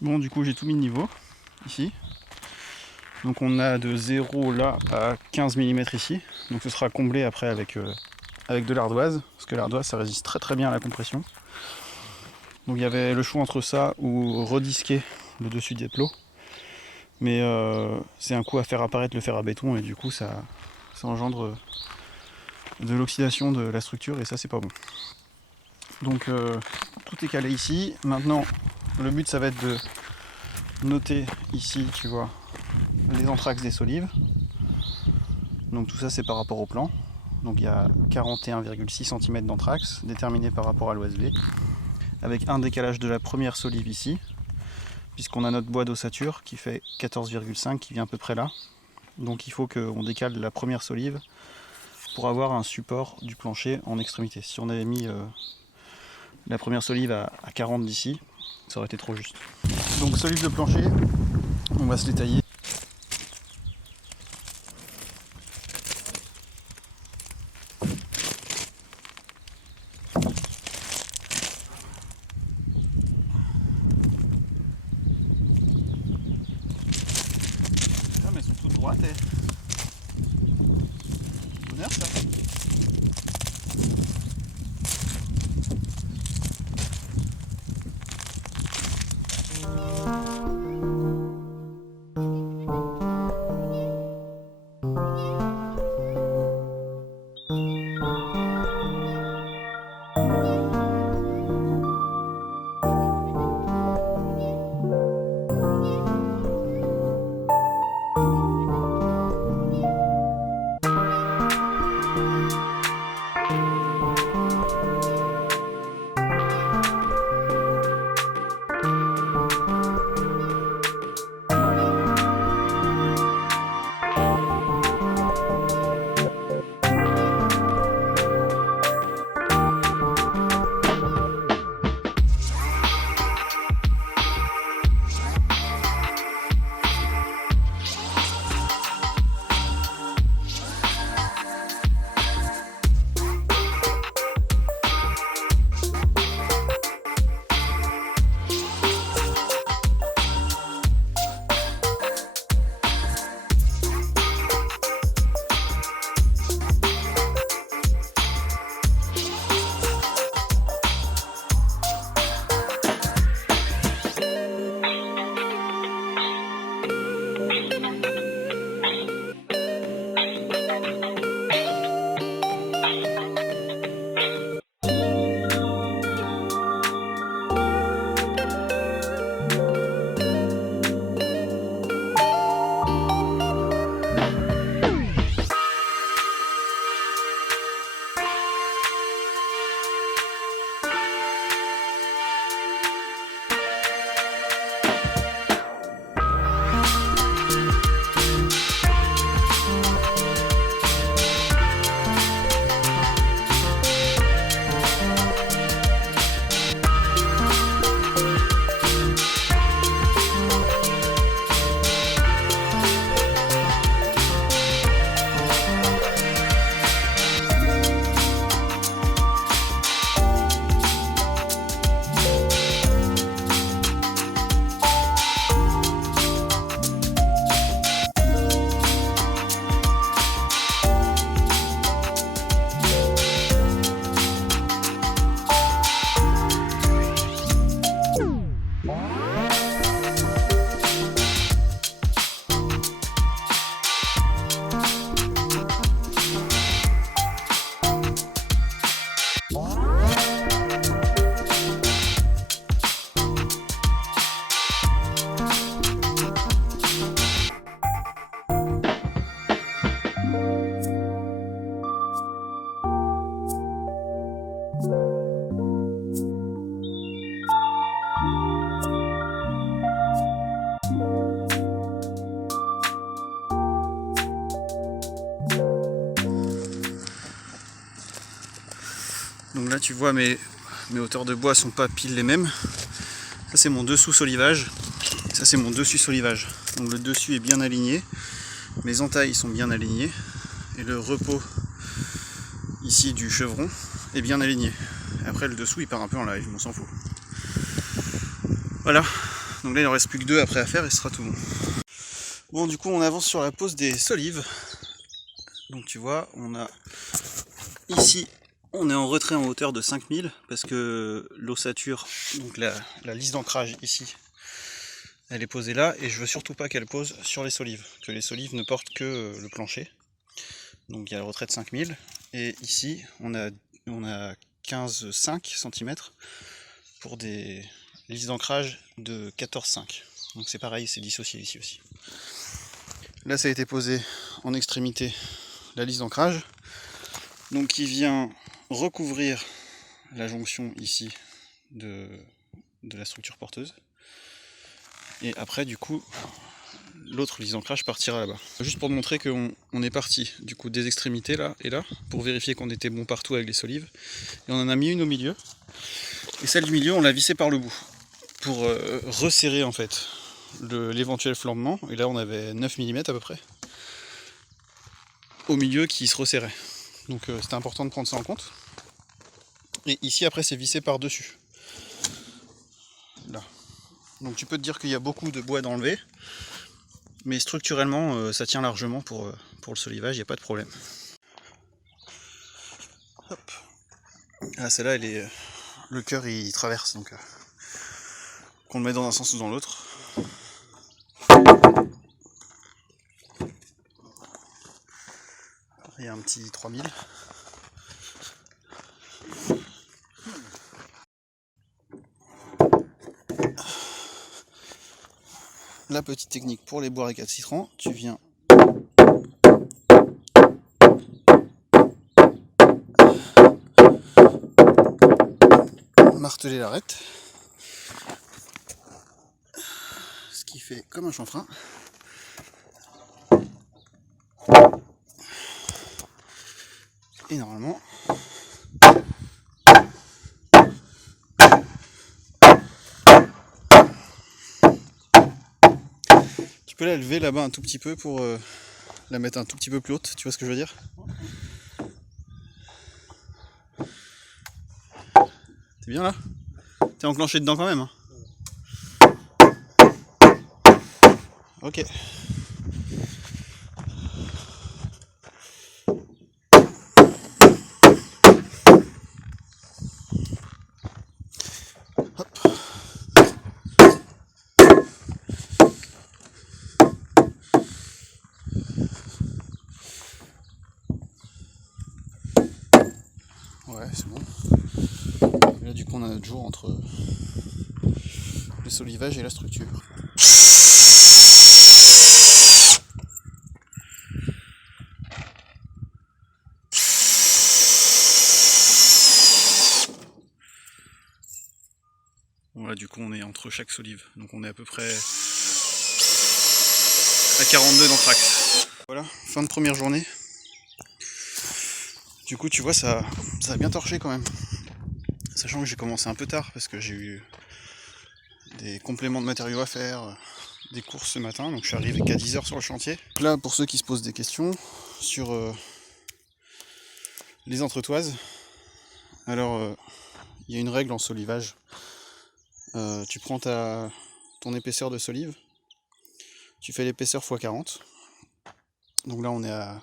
Bon, du coup j'ai tout mis de niveau ici. Donc on a de 0 là à 15 mm ici. Donc ce sera comblé après avec de l'ardoise, parce que l'ardoise ça résiste très très bien à la compression. Donc il y avait le choix entre ça ou redisquer le dessus des plots. Mais c'est un coup à faire apparaître le fer à béton et du coup ça engendre de l'oxydation de la structure et ça c'est pas bon. Donc tout est calé ici. Maintenant le but ça va être de noter ici, tu vois, les anthrax des solives. Donc tout ça c'est par rapport au plan. Donc il y a 41,6 cm d'anthrax déterminé par rapport à l'OSB, avec un décalage de la première solive ici, puisqu'on a notre bois d'ossature qui fait 14,5 qui vient à peu près là. Donc il faut qu'on décale la première solive pour avoir un support du plancher en extrémité. Si on avait mis la première solive à 40 d'ici, ça aurait été trop juste. Donc solive de plancher, on va se les tailler. Ah mais elles sont toutes droites, bonheur ça. Donc là tu vois mes hauteurs de bois sont pas pile les mêmes. Ça c'est mon dessous solivage, ça c'est mon dessus solivage. Donc le dessus est bien aligné, mes entailles sont bien alignées et le repos ici du chevron est bien aligné. Après le dessous il part un peu en live, on s'en fout. Voilà, Donc là il en reste plus que 2 après à faire et ce sera tout bon. Bon du coup on avance sur la pose des solives. Donc tu vois, on a ici, on est en retrait en hauteur de 5000 parce que l'ossature, donc la lisse d'ancrage ici, elle est posée là et je veux surtout pas qu'elle pose sur les solives, que les solives ne portent que le plancher. Donc il y a le retrait de 5000 et ici on a 15,5 cm pour des lisses d'ancrage de 14,5. Donc c'est pareil, c'est dissocié ici aussi. Là ça a été posé en extrémité la lisse d'ancrage, donc qui vient recouvrir la jonction ici de la structure porteuse. Et après du coup l'autre lisse d'ancrage partira là-bas. Juste pour montrer qu'on est parti du coup des extrémités là et là, pour vérifier qu'on était bon partout avec les solives. Et on en a mis une au milieu. Et celle du milieu on l'a vissée par le bout. Pour resserrer en fait l'éventuel flambement. Et là on avait 9 mm à peu près. Au milieu qui se resserrait. Donc c'était important de prendre ça en compte. Et ici après c'est vissé par dessus. Là. Donc tu peux te dire qu'il y a beaucoup de bois d'enlever. Mais structurellement, ça tient largement pour le solivage, il n'y a pas de problème. Hop. Ah, celle-là, elle est, le cœur il traverse, donc qu'on le met dans un sens ou dans l'autre. Il y a un petit 3000. La petite technique pour les bois récalcitrants, tu viens marteler l'arête, ce qui fait comme un chanfrein. Et normalement, tu peux la lever là-bas un tout petit peu pour la mettre un tout petit peu plus haute, tu vois ce que je veux dire? T'es bien là? T'es enclenché dedans quand même hein? Ok. Hop. Ouais, c'est bon. Et là du coup on a notre jour entre le solivage et la structure. Bon là du coup on est entre chaque solive, donc on est à peu près à 42 d'anthrax. Voilà, fin de première journée. Du coup tu vois ça a bien torché quand même. Sachant que j'ai commencé un peu tard parce que j'ai eu des compléments de matériaux à faire, des courses ce matin, donc je suis arrivé qu'à 10 h sur le chantier. Donc là pour ceux qui se posent des questions sur les entretoises, alors il y a une règle en solivage. Tu prends ton épaisseur de solive, tu fais l'épaisseur x 40. Donc là on est à,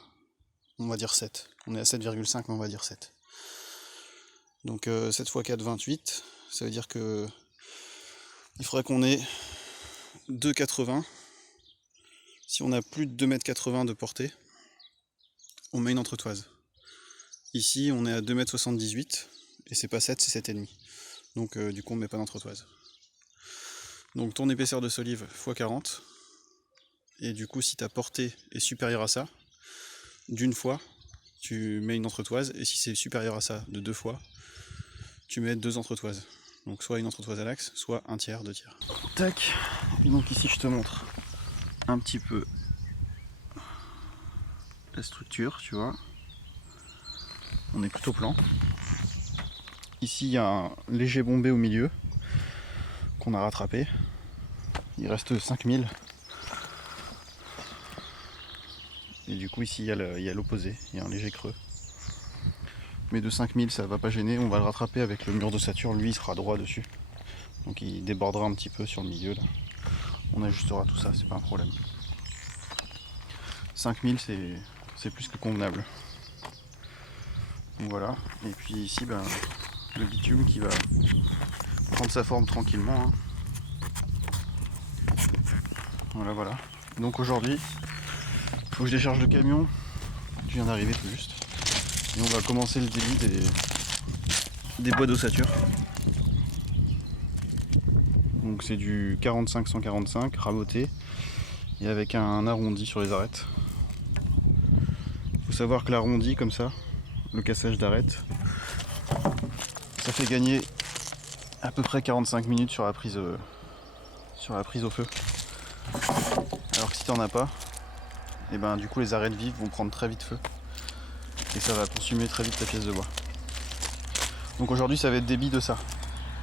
on va dire 7. On est à 7,5 mais on va dire 7. Donc 7 x 4, 28. Ça veut dire que il faudrait qu'on ait 2,80. Si on a plus de 2,80 m de portée, on met une entretoise. Ici on est à 2,78 m et c'est pas 7, c'est 7,5. Donc du coup on met pas d'entretoise. Donc ton épaisseur de solive x 40. Et du coup si ta portée est supérieure à ça, d'une fois, tu mets une entretoise. Et si c'est supérieur à ça de 2 fois, tu mets 2 entretoises. Donc soit une entretoise à l'axe, soit un tiers, 2 tiers. Tac. Et donc ici je te montre un petit peu la structure, tu vois. On est plutôt plan. Ici il y a un léger bombé au milieu qu'on a rattrapé. Il reste 5000. Et du coup ici il y a l'opposé, il y a un léger creux. Mais de 5000 ça va pas gêner, on va le rattraper avec le mur d'ossature, lui il sera droit dessus. Donc il débordera un petit peu sur le milieu là. on ajustera tout ça, c'est pas un problème. 5000 c'est plus que convenable. Donc voilà, et puis ici ben, le bitume qui va prendre sa forme tranquillement. Hein. Voilà. Donc aujourd'hui, il faut que je décharge le camion, qui vient d'arriver tout juste. Et on va commencer le délit des bois d'ossature. Donc c'est du 45-145 raboté et avec un arrondi sur les arêtes. Il faut savoir que l'arrondi comme ça, le cassage d'arêtes, ça fait gagner à peu près 45 minutes sur la prise au feu. Alors que si t'en as pas, et ben du coup les arêtes vives vont prendre très vite feu et ça va consumer très vite ta pièce de bois. Donc aujourd'hui ça va être des billes de ça.